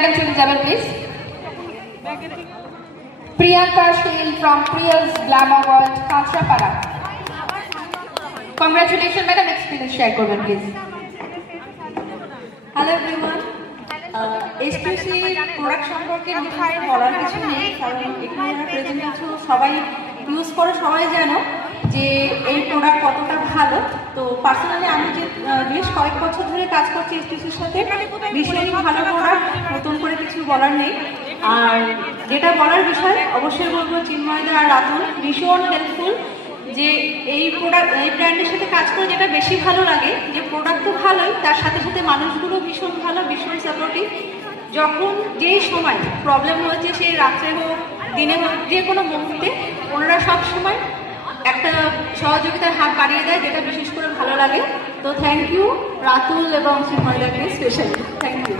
Madam to the table, please. Priyanka Sheel from Priya's Glamour World, Kanchrapara. Congratulations, Madam. Experience share করবেন, please. Hello everyone. HQC product সম্পর্কে নতুন বলার কিছু নেই, কারণ এখানে প্রেজেন্ট কিছু সবাই ইউজ করে, সবাই জানো যে এই প্রোডাক্ট কতটা ভালো। তো পার্সোনালি আমি যে বেশ কয়েক বছর ধরে কাজ করছি HQCর সাথে, ভীষণই ভালো প্রোডাক্ট, নতুন করে কিছু বলার নেই। আর যেটা বলার বিষয় অবশ্যই বলবো, চিন্ময়দা আর রাতুল ভীষণ হেল্পফুল। যে এই ব্র্যান্ডের সাথে কাজ করে যেটা বেশি ভালো লাগে, যে প্রোডাক্ট তো ভালোই, তার সাথে সাথে মানুষগুলো ভীষণ ভালো, ভীষণ সাপোর্টিভ। যখন যেই সময় প্রবলেম হয়েছে, সেই রাত্রে হোক দিনে হোক, যে কোনো মুহূর্তে ওনারা সবসময় একটা সহযোগিতার হাত বাড়িয়ে দেয়, যেটা বিশেষ করে ভালো লাগে। তো থ্যাংক ইউ রাতুল এবং চিন্ময়দাকে স্পেশালি থ্যাংক ইউ।